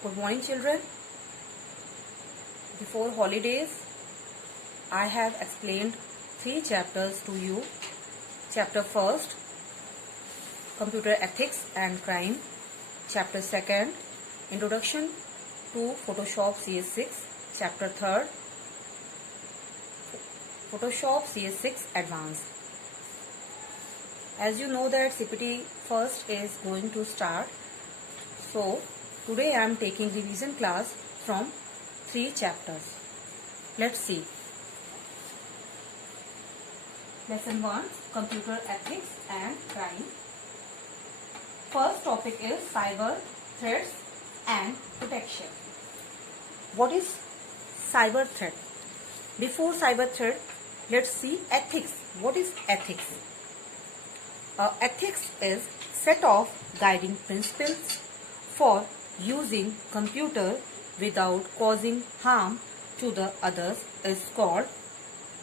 Good morning, children. Before holidays, I have explained 3 chapters to you. Chapter 1st, Computer Ethics and Crime. Chapter 2nd, Introduction to Photoshop CS6. Chapter 3rd, Photoshop CS6 Advanced. As you know that CPT first is going to start. So, today I am taking revision class from 3 chapters. Let's see. Lesson 1, Computer Ethics and Crime. First topic is cyber threats and protection. What is cyber threat? Before cyber threat, let's see ethics. What is ethics? Ethics is set of guiding principles for using computer without causing harm to the others is called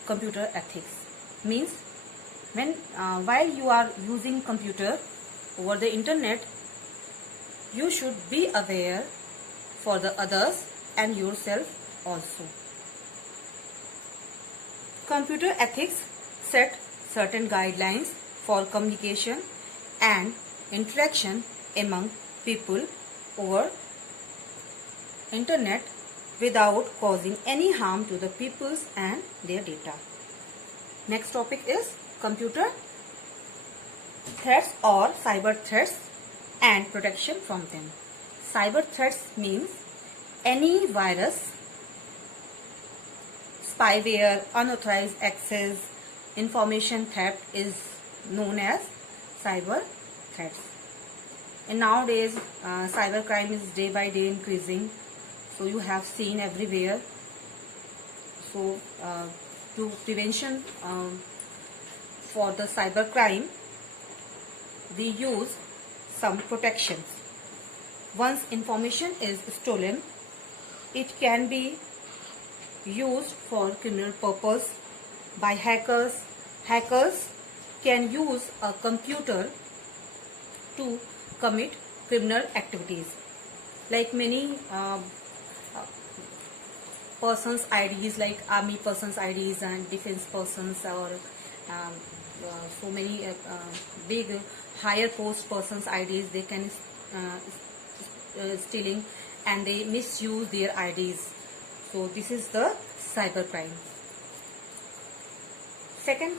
computer ethics. Means when while you are using computer over the internet, you should be aware for the others and yourself also. Computer ethics set certain guidelines for communication and interaction among people over internet without causing any harm to the peoples and their data. Next topic is computer threats or cyber threats and protection from them. Cyber threats means any virus, spyware, unauthorized access, information theft is known as cyber threats. And nowadays cyber crime is day by day increasing, so you have seen everywhere. So to prevention for the cyber crime, we use some protections. Once information is stolen, it can be used for criminal purpose by hackers. Hackers can use a computer to commit criminal activities, like many persons IDs, like army persons IDs and defense persons, or so many big higher post persons IDs they can stealing, and they misuse their IDs. So this is the cyber crime. Second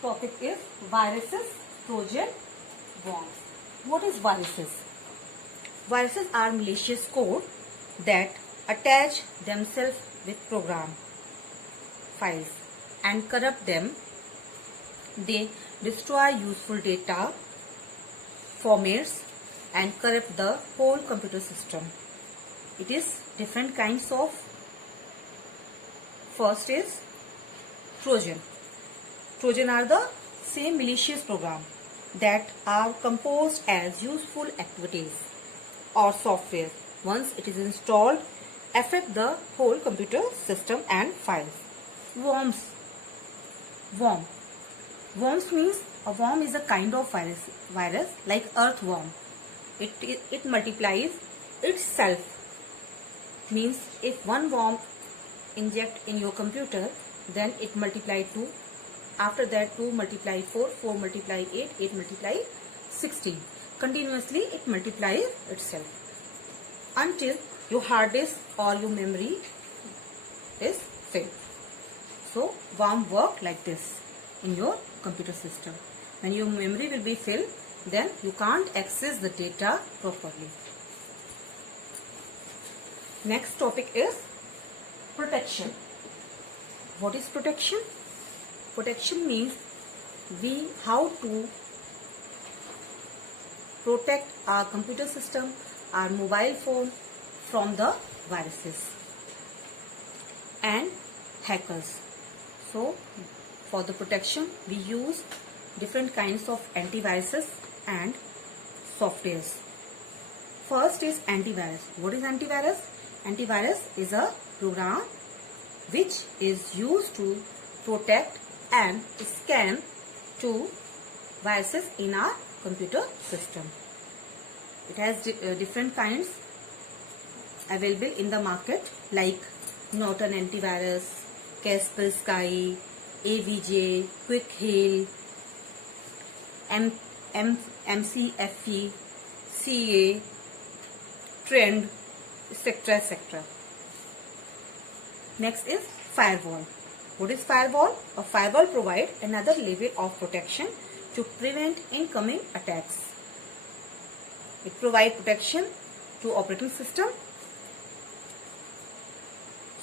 topic is viruses, Trojan, worms. What is viruses? Viruses are malicious code that attach themselves with program files and corrupt them. They destroy useful data, formats, and corrupt the whole computer system. It is different kinds of. First is Trojan. Trojan are the same malicious program that are composed as useful activities or software. Once it is installed, affect the whole computer system and files. Worms. Worm. Worms means a worm is a kind of virus like earthworm. It multiplies itself. Means if one worm inject in your computer, then it multiply 2. After that 2 multiply 4, 4 multiply 8, 8 multiply 16. Continuously it multiplies itself until your hard disk or your memory is filled. So worm work like this in your computer system. When your memory will be filled, then you can't access the data properly. Next topic is protection. What is protection? Protection means how to protect our computer system, our mobile phone from the viruses and hackers. So for the protection, we use different kinds of antiviruses and softwares. First is antivirus. What is antivirus? Antivirus is a program which is used to protect and scan to viruses in our computer system. It has different kinds. available in the market like Norton Antivirus, Kaspersky, AVJ, Quick Heal, MCFE, CA, Trend, etc. etc. Next is firewall. What is firewall? A firewall provides another level of protection to prevent incoming attacks. It provides protection to operating system.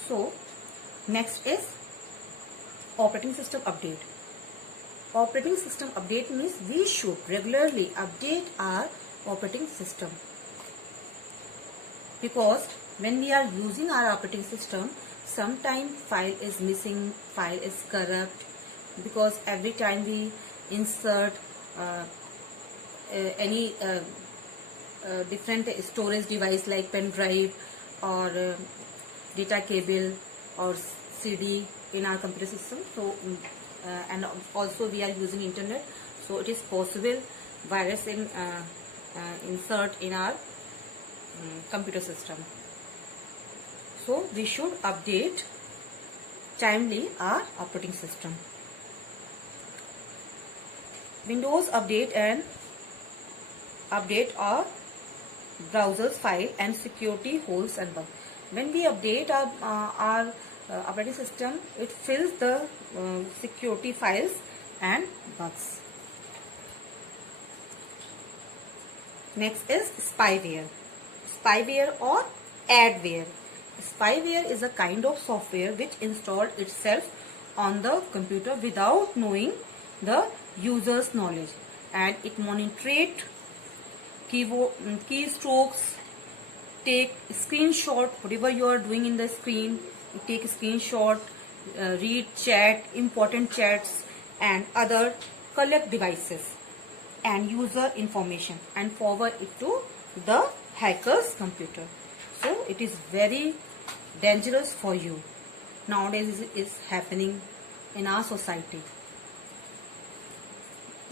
So, next is operating system update. Operating system update means we should regularly update our operating system, because when we are using our operating system, sometimes file is missing, file is corrupt, because every time we insert any different storage device like pen drive or data cable or CD in our computer system, so and also we are using internet, so it is possible virus in insert in our computer system. So we should update timely our operating system. Windows update and update our browsers file and security holes and bugs. When we update our operating system, it fills the security files and bugs. Next is spyware. Spyware or adware. Spyware is a kind of software which installs itself on the computer without knowing the user's knowledge, and it monitors keystrokes, take screenshot whatever you are doing in the screen. You take a screenshot, read chat, important chats and other, collect devices and user information and forward it to the hacker's computer. So it is very dangerous for you. Nowadays it is happening in our society.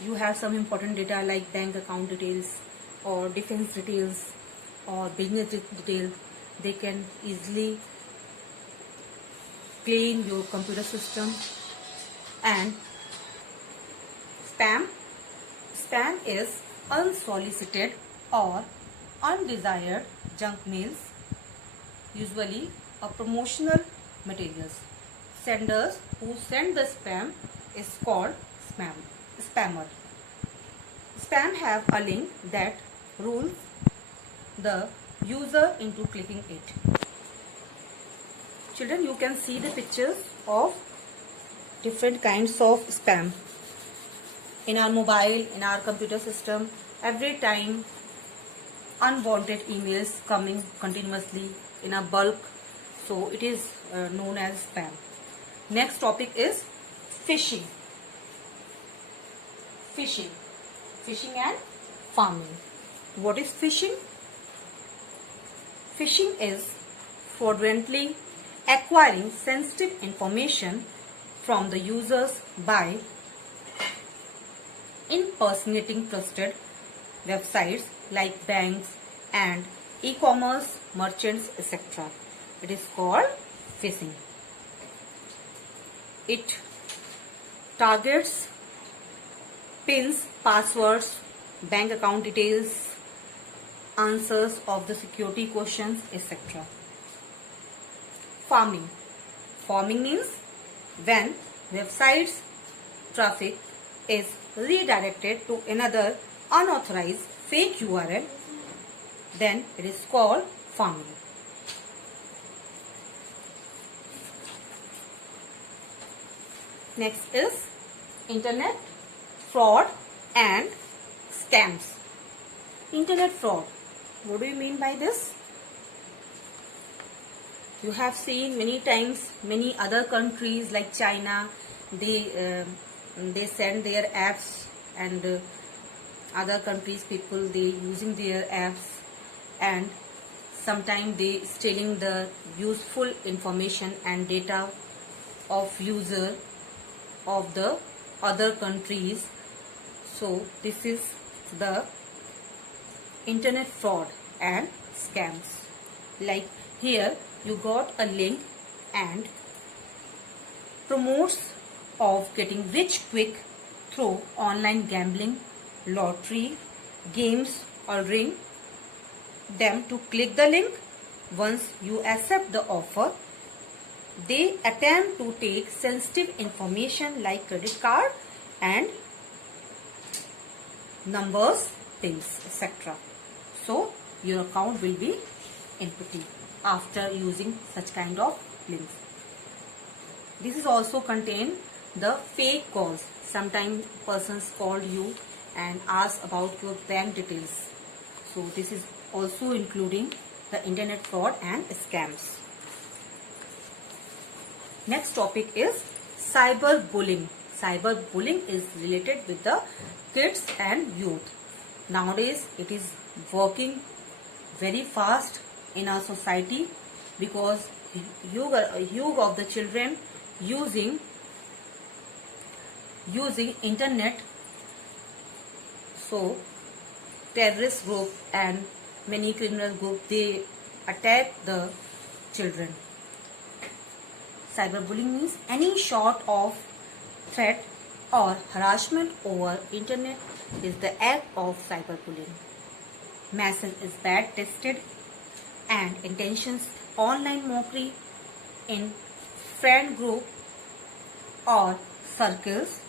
You have some important data like bank account details or defense details or business details. They can easily clean your computer system. And spam. Spam is unsolicited or undesired junk mails, usually a promotional materials. Senders who send the spam is called spammer. Spam have a link that rules the user into clicking it. Children, you can see the pictures of different kinds of spam in our mobile, in our computer system. Every time unwanted emails coming continuously in a bulk, so it is known as spam. Next topic is phishing. Phishing and farming. What is phishing? Phishing is fraudulently acquiring sensitive information from the users by impersonating trusted websites like banks and e-commerce merchants, etc. It is called phishing. It targets pins, passwords, bank account details, answers of the security questions, etc. Farming. Farming means when website's traffic is redirected to another unauthorized fake URL, then it is called farming. Next is internet fraud and scams. Internet fraud. What do you mean by this? You have seen many times many other countries like China, they send their apps, and other countries people they using their apps, and sometimes they stealing the useful information and data of user of the other countries. So this is the internet fraud and scams. Like here you got a link and promotes of getting rich quick through online gambling, lottery, games, or ring them to click the link. Once you accept the offer, they attempt to take sensitive information like credit card and numbers, pins, etc. So your account will be empty after using such kind of links. This is also contain the fake calls. Sometimes persons call you and ask about your bank details. So this is also including the internet fraud and scams. Next topic is cyberbullying. Cyberbullying is related with the kids and youth. Nowadays it is working very fast in our society because huge of the children using internet. So terrorist group and many criminal group, they attack the children. Cyberbullying means any sort of threat or harassment over internet is the act of cyberbullying. Message is bad tested and intentions, online mockery in friend group or circles,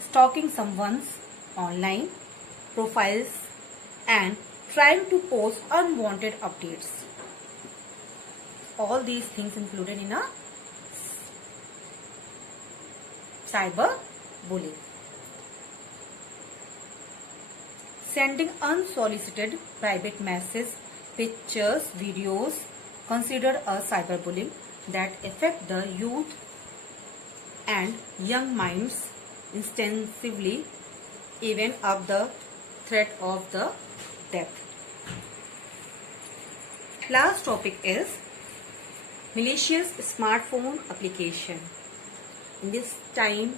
stalking someone's online profiles and trying to post unwanted updates. All these things included in a cyberbullying. Sending unsolicited private messages, pictures, videos considered a cyberbullying that affect the youth and young minds extensively, even up the threat of the death. Last topic is malicious smartphone application. In this time,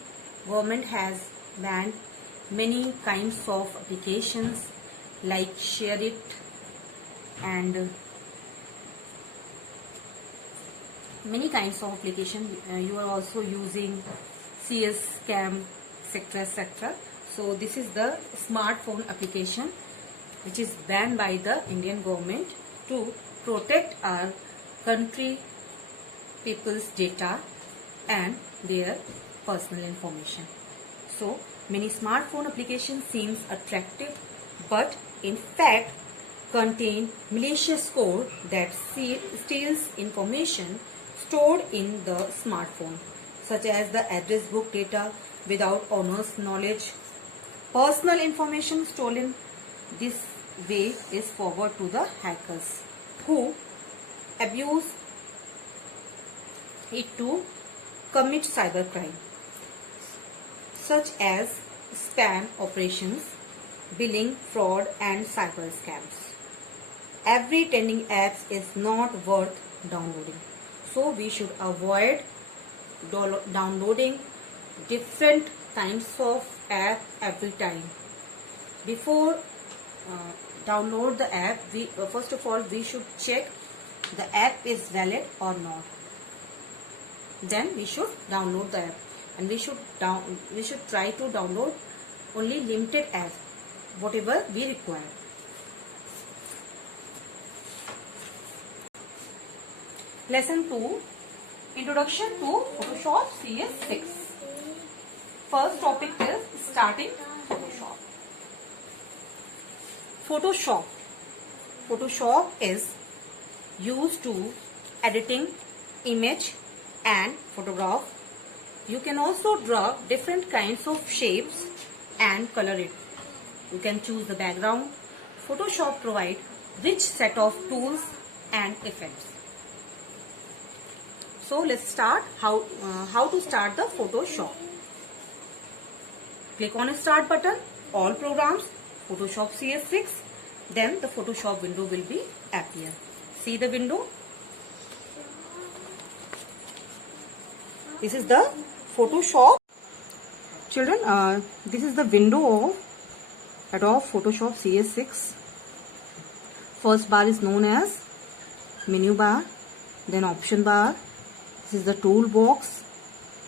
government has banned many kinds of applications like ShareIt and many kinds of application. You are also using CS Scam, etc. So this is the smartphone application which is banned by the Indian government to protect our country people's data and their personal information. So many smartphone applications seems attractive but in fact contain malicious code that steals information stored in the smartphone, such as the address book data without owner's knowledge. Personal information stolen this way is forwarded to the hackers who abuse it to commit cybercrime, such as spam operations, billing fraud and cyber scams. Every trending app is not worth downloading. So we should avoid downloading different kinds of app every time. Before download the app, we first of all we should check the app is valid or not. Then we should download the app, and we should try to download only limited apps, whatever we require. Lesson 2, Introduction to Photoshop CS6. First topic is starting Photoshop. Photoshop is used to editing image and photograph. You can also draw different kinds of shapes and color it. You can choose the background. Photoshop provides rich set of tools and effects. So let's start how to start the Photoshop. Click on Start button, all programs, Photoshop CS6. Then the Photoshop window will be appear. See the window. This is the Photoshop. Children, this is the window of Adobe Photoshop CS6. First bar is known as menu bar, then option bar. This is the toolbox.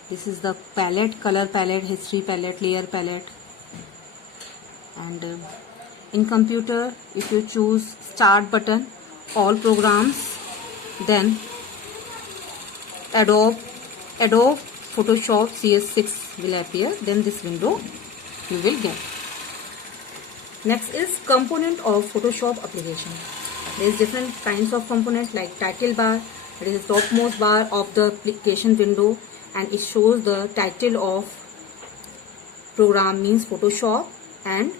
This is the palette, color palette, history palette, layer palette. And in computer, if you choose start button, all programs, then Adobe Photoshop CS6 will appear. Then this window you will get. Next is component of Photoshop application. There is different kinds of components like title bar. It is the topmost bar of the application window and it shows the title of program, means Photoshop, and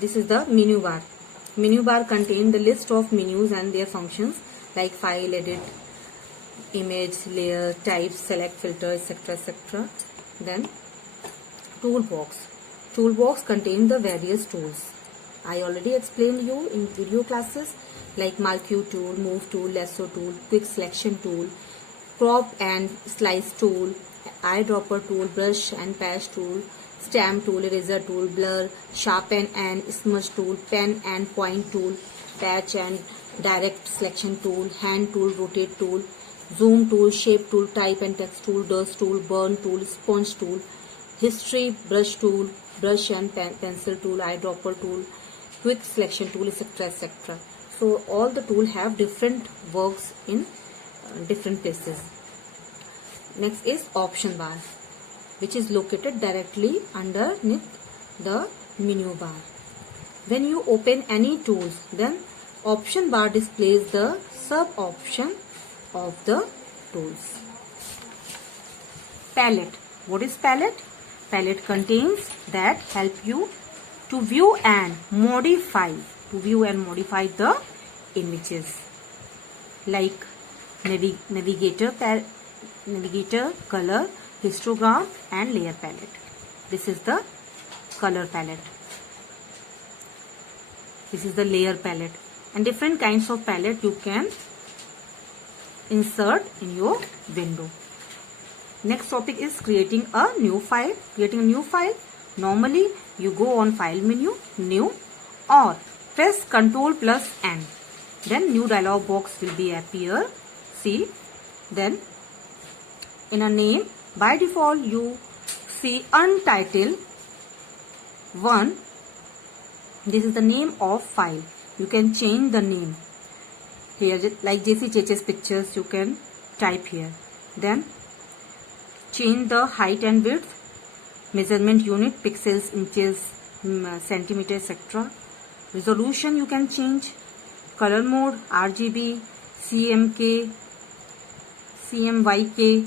this is the menu bar. Menu bar contains the list of menus and their functions like file, edit, image, layer, types, select, filter, etc. etc. Then toolbox. Toolbox contains the various tools. I already explained you in video classes like marquee tool, move tool, lasso tool, quick selection tool, crop and slice tool, eyedropper tool, brush and patch tool, stamp tool, eraser tool, blur, sharpen and smudge tool, pen and point tool, patch and direct selection tool, hand tool, rotate tool, zoom tool, shape tool, type and text tool, dust tool, burn tool, sponge tool, history, brush tool, brush and pencil tool, eyedropper tool, quick selection tool, etc. etc. So all the tool have different works in different places. Next is option bar, which is located directly underneath the menu bar. When you open any tools, then option bar displays the sub option of the tools. Palette. What is palette? Palette contains that help you to view and modify the images like navigator, color, histogram and layer palette. This is the color palette. This is the layer palette, and different kinds of palette you can insert in your window. Next topic is creating a new file. Creating a new file, normally you go on file menu, new, or press Ctrl+N. Then new dialog box will be appear. See, then in a name, by default you see untitled 1. This is the name of file. You can change the name here, like JCHS pictures you can type here. Then change the height and width, measurement unit, pixels, inches, centimeters, etc. Resolution you can change, color mode, RGB, CMK, CMYK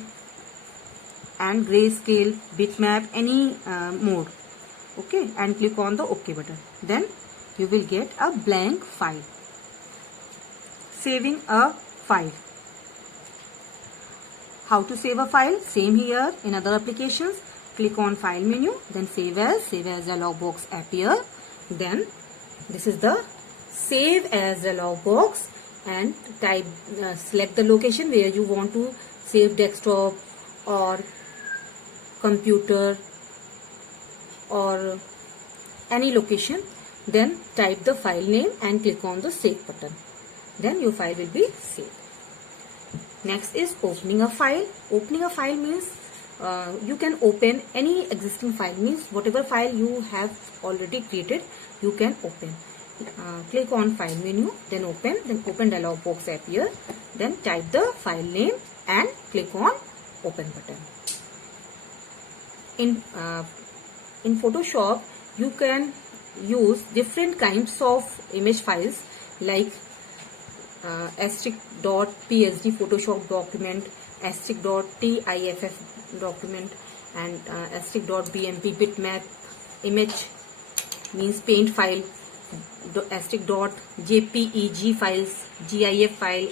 and grayscale, bitmap, any mode. Okay, and click on the OK button. Then you will get a blank file. Saving a file. How to save a file? Same here in other applications. Click on file menu, then save as dialog box appear. Then this is the save as dialog box, and type select the location where you want to save, desktop or computer or any location. Then type the file name and click on the save button. Then your file will be saved. Next is opening a file. Opening a file means you can open any existing file, means whatever file you have already created you can open. Click on file menu, then open dialog box appear. Then type the file name and click on open button. In Photoshop you can use different kinds of image files like *.psd Photoshop document, *.tiff document, and *.bmp bitmap image, means paint file, *.jpeg files, gif file,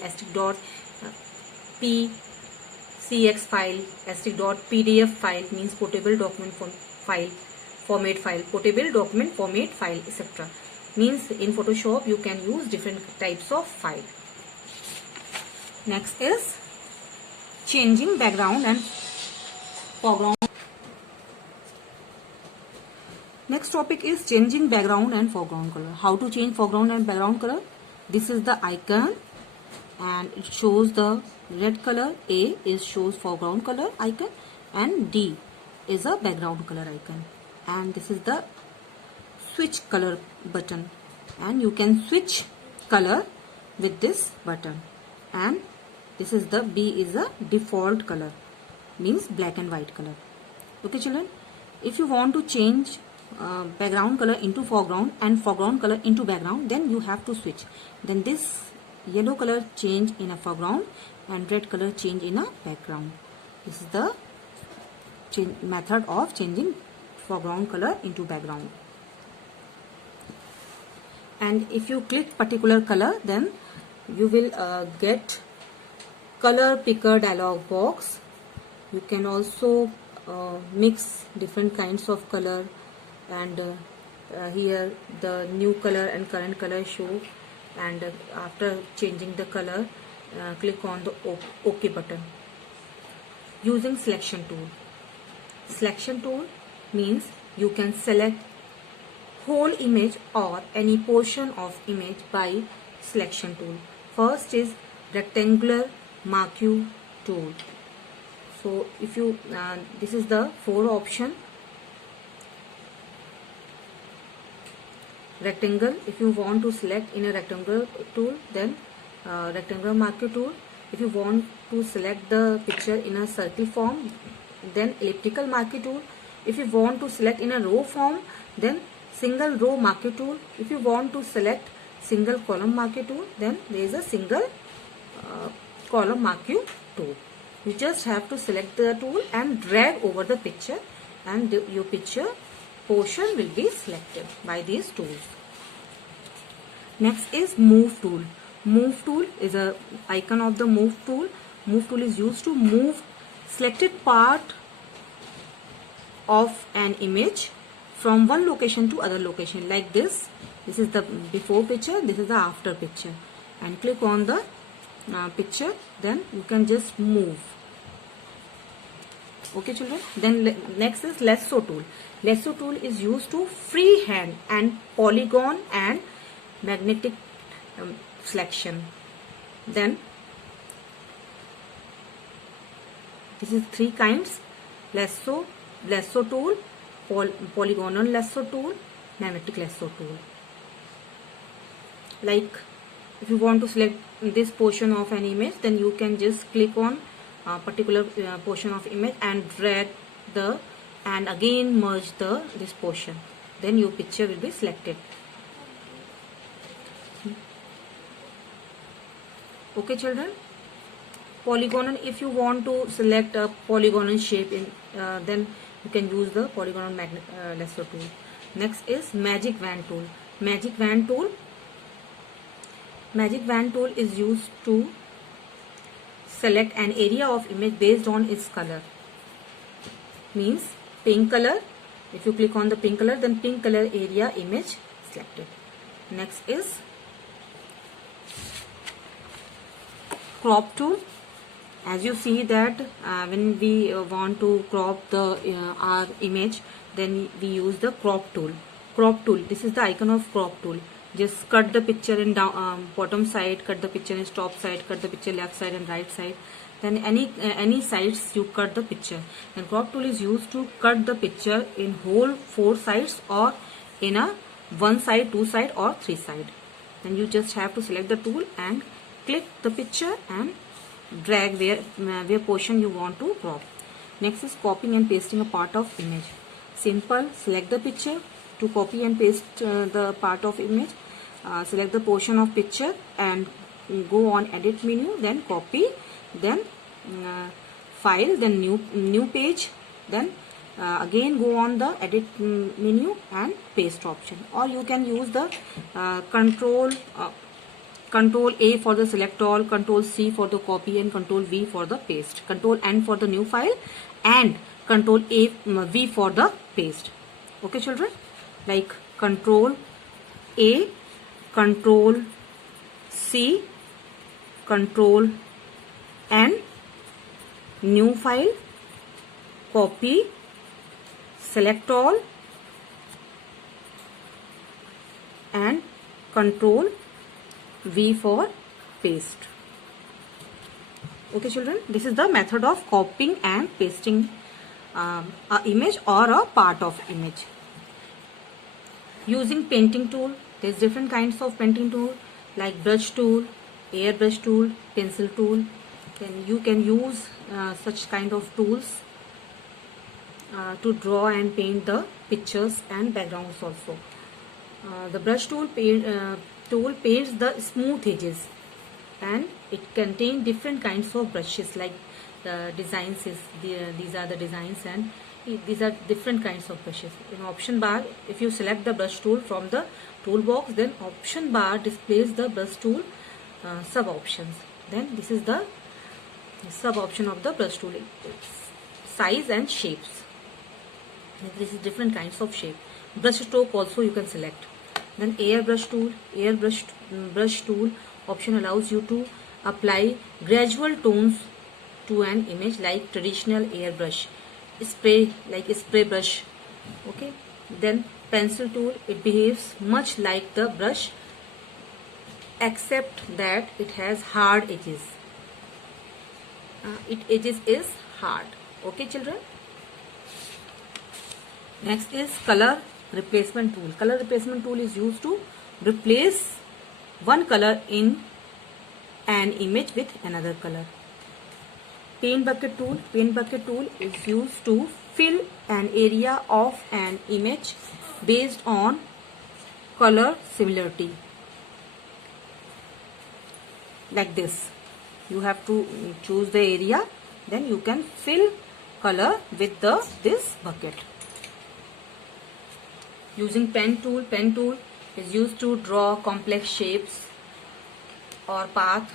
*.pcx file, *.pdf file, means portable document format file, portable document format file, etc. Means in Photoshop you can use different types of file. Next is changing background and foreground. Next topic is changing background and foreground color. How to change foreground and background color? This is the icon and it shows the red color. A is shows foreground color icon and D is a background color icon, and this is the switch color button, and you can switch color with this button. And this is the B is a default color, means black and white color. Okay children, if you want to change background color into foreground and foreground color into background, then you have to switch. Then this yellow color change in a foreground and red color change in a background. This is the method of changing foreground color into background. And if you click particular color, then you will get color picker dialog box. You can also mix different kinds of color, and here the new color and current color show. And after changing the color, click on the OK button. Using selection tool. Selection tool means you can select whole image or any portion of image by selection tool. First is rectangular marquee tool. So if you this is the 4 option. Rectangle, if you want to select in a rectangular tool, then rectangular marquee tool. If you want to select the picture in a circle form, then elliptical marquee tool. If you want to select in a row form, then single row marquee tool. If you want to select single column marquee tool, then there is a single column marquee tool. You just have to select the tool and drag over the picture, and your picture portion will be selected by these tools. Next is move tool. Move tool is a icon of the move tool. Move tool is used to move selected part of an image from one location to other location, like this. This is the before picture, this is the after picture, and click on the picture, then you can just move. Okay children, then next is lasso tool. Lasso tool is used to freehand and polygon and magnetic selection. Then this is 3 kinds: lasso tool, polygonal lasso tool, magnetic lasso tool. Like if you want to select this portion of an image, then you can just click on a particular portion of image and drag and again merge this portion, then your picture will be selected. Okay children, polygonal, if you want to select a polygonal shape in then you can use the polygonal lasso tool. Next is magic wand tool. Magic wand tool is used to select an area of image based on its color. Means pink color, if you click on the pink color, then pink color area image selected. Next is crop tool. As you see that when we want to crop our image, then we use the crop tool. Crop tool, this is the icon of crop tool. Just cut the picture in down bottom side, cut the picture in top side, cut the picture left side and right side. Then any sides you cut the picture. And crop tool is used to cut the picture in whole 4 sides or in a 1 side, 2 side or 3 side. Then you just have to select the tool and click the picture and drag where portion you want to crop. Next is copying and pasting a part of image. Simple, select the picture. To copy and paste the part of image, select the portion of picture and go on edit menu, then copy, then file, then new page, then again go on the edit menu and paste option. Or you can use the control A for the select all, control C for the copy and control V for the paste, control N for the new file and control V for the paste. Okay children, like control A, control C, control N, new file, copy, select all, and Control V for paste. Okay children, this is the method of copying and pasting a image or a part of image. Using painting tool, there is different kinds of painting tool like brush tool, airbrush tool, pencil tool. You can use such kind of tools to draw and paint the pictures and backgrounds also. The brush tool paints the smooth edges, and it contains different kinds of brushes like the designs these are the designs, and these are different kinds of brushes. In option bar, if you select the brush tool from the toolbox, then option bar displays the brush tool sub options. Then this is the sub option of the brush tool, size and shapes. This is different kinds of shape. Brush stroke also you can select. Then airbrush tool option allows you to apply gradual tones to an image like traditional airbrush, spray brush. Okay. Then pencil tool, it behaves much like the brush except that it has hard edges. Its edges is hard. Okay children. Next is color replacement tool. Color replacement tool is used to replace one color in an image with another color. Paint bucket tool. Paint bucket tool is used to fill an area of an image based on color similarity. Like this. You have to choose the area, then you can fill color with this bucket. Using pen tool. Pen tool is used to draw complex shapes or path.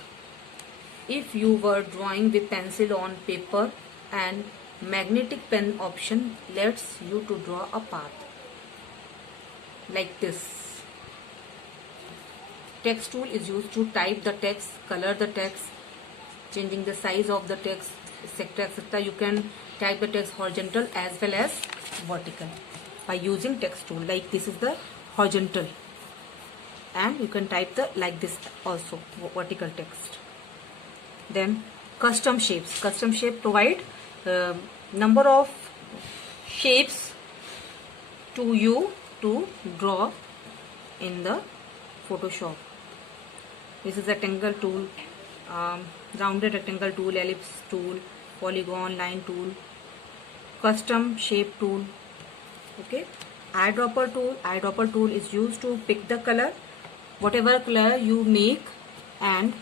If you were drawing with pencil on paper, and magnetic pen option lets you to draw a path like this. Text tool is used to type the text, color the text, changing the size of the text, etc., etc. You can type the text horizontal as well as vertical by using text tool. Like this is the horizontal, and you can type the like this also, vertical text. Then custom shapes. Custom shape provide number of shapes to you to draw in the Photoshop. This is a rectangle tool, rounded rectangle tool, ellipse tool, polygon line tool, custom shape tool. Okay. Eyedropper tool. Eyedropper tool is used to pick the color, whatever color you make, and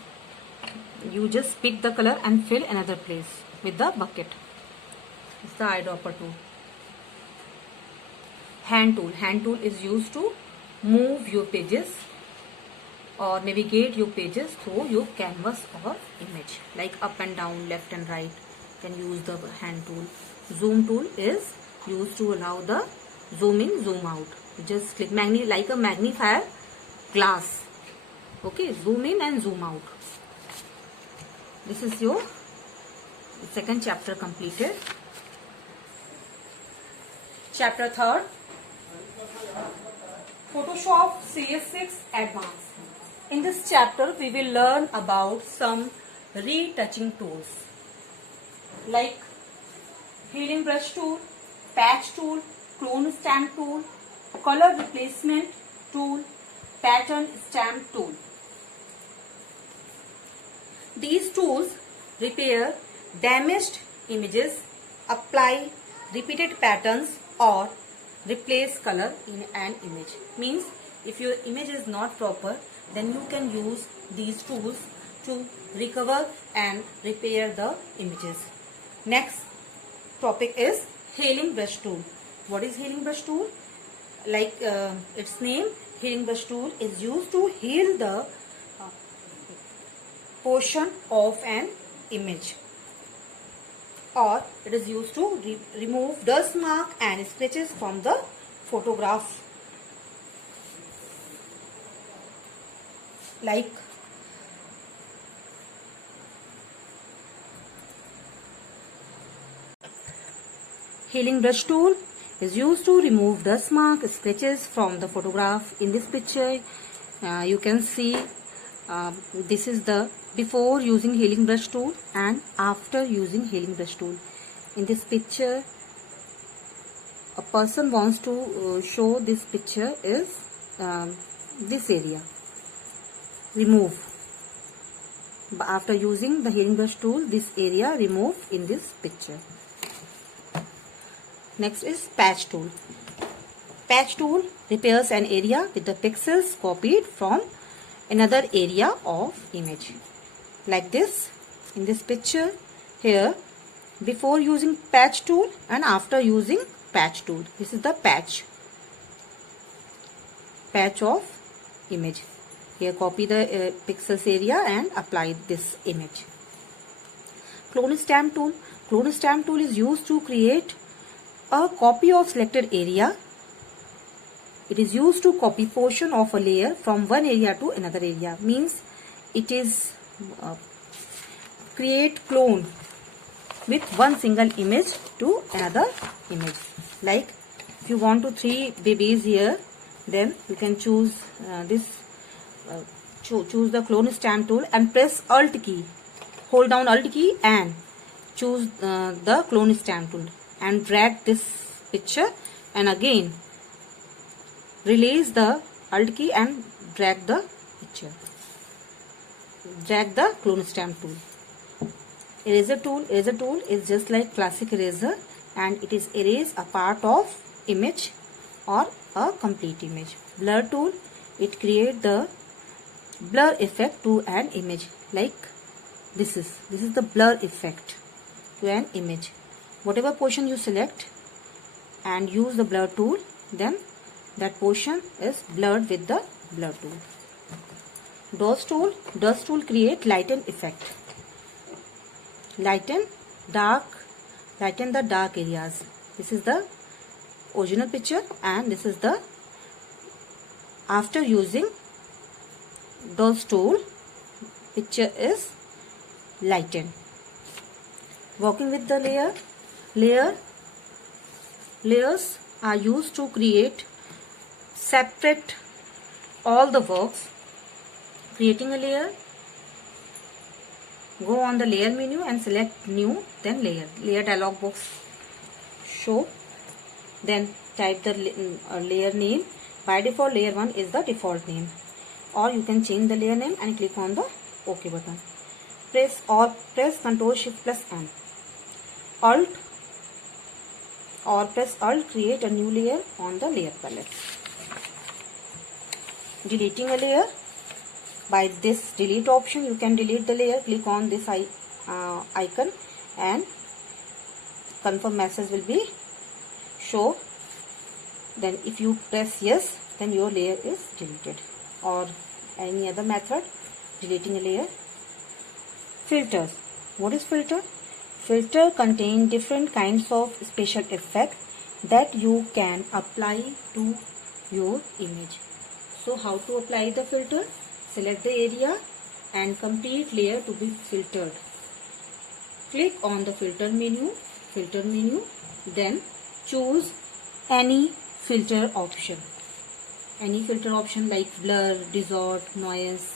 you just pick the color and fill another place with the bucket. It's the eyedropper tool. Hand tool. Hand tool is used to move your pages or navigate your pages through your canvas or image, like up and down, left and right. You can use the hand tool. Zoom tool is used to allow the zoom in, zoom out. Just click like a magnifier glass. Okay, zoom in and zoom out. This is your second chapter completed. Chapter 3, Photoshop CS6 Advanced. In this chapter, we will learn about some retouching tools like healing brush tool, patch tool, clone stamp tool, color replacement tool, pattern stamp tool. These tools repair damaged images, apply repeated patterns, or replace color in an image. Means if your image is not proper, then you can use these tools to recover and repair the images. Next topic is healing brush tool. What is healing brush tool? Like its name, healing brush tool is used to heal the portion of an image, or it is used to remove dust mark and scratches from the photograph. Like healing brush tool is used to remove dust mark, scratches from the photograph. In this picture, you can see this is the before using healing brush tool and after using healing brush tool. In this picture, a person wants to show this picture is this area. Remove. After using the healing brush tool, this area remove in this picture. Next is patch tool. Patch tool repairs an area with the pixels copied from another area of image. Like this, in this picture here, before using patch tool and after using patch tool. This is the patch of image. Here copy the pixels area and apply this image. Clone stamp tool. Clone stamp tool is used to create a copy of selected area. It is used to copy portion of a layer from one area to another area. Means it is create clone with one single image to another image. Like if you want to 3 babies here, then you can choose choose the clone stamp tool and press Alt key. Hold down Alt key and choose the clone stamp tool and drag this picture, and again release the Alt key and drag the picture. Drag the clone stamp tool. Eraser tool. Eraser tool is just like classic eraser and it is erase a part of image or a complete image. Blur tool. It creates the blur effect to an image. Like this is the blur effect to an image. Whatever portion you select and use the blur tool, then that portion is blurred with the blur tool. Dust tool. Dust tool create lighten effect. Lighten the dark areas. This is the original picture and this is the after using dust tool, picture is lightened. Working with the layers are used to create separate all the works. Creating a layer, go on the layer menu and select new, then layer dialog box show, then type the layer name. By default layer 1 is the default name, or you can change the layer name and click on the OK button. Press Ctrl Shift plus N. Press Alt, create a new layer on the layer palette. Deleting a layer. By this delete option, you can delete the layer. Click on this icon and confirm message will be show. Then if you press yes, then your layer is deleted. Or any other method, deleting a layer. Filters. What is filter? Filter contain different kinds of special effect that you can apply to your image. So how to apply the filter? Select the area and complete layer to be filtered. Click on the filter menu, then choose any filter option. Any filter option like blur, distort, noise,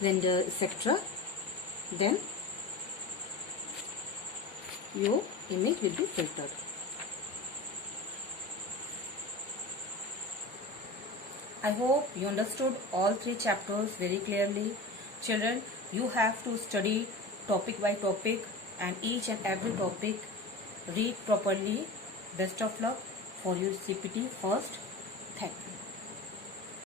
render, etc. Then your image will be filtered. I hope you understood all 3 chapters very clearly. Children, you have to study topic by topic and each and every topic read properly. Best of luck for your CPT first. Thank you.